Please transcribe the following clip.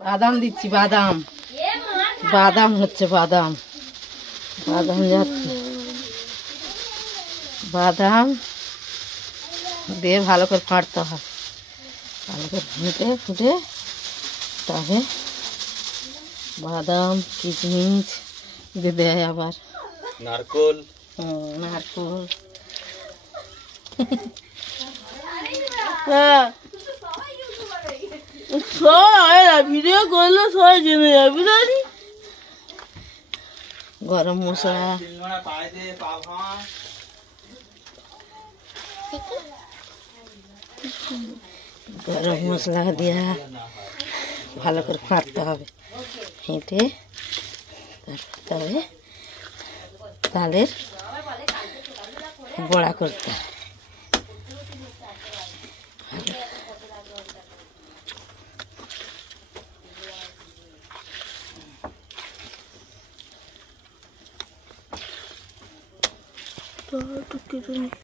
বাদাম দিচ্ছি, বাদাম বাদাম হচ্ছে, বাদাম বাদাম যাচ্ছে, বাদাম দিয়ে ভালো করে ফাটতে হবে। ভালো করে ফুটে তবে বাদাম কিশমিশ দিয়ে দেয়, আবার নারকোল। নারকোল ভিডিও করলে সবাই জেনে যাবে। গরম মশলা, গরম মশলা দিয়া ভালো করে ফাটতে হবে। ফেটে তবে তালের বড়া করতে হবে।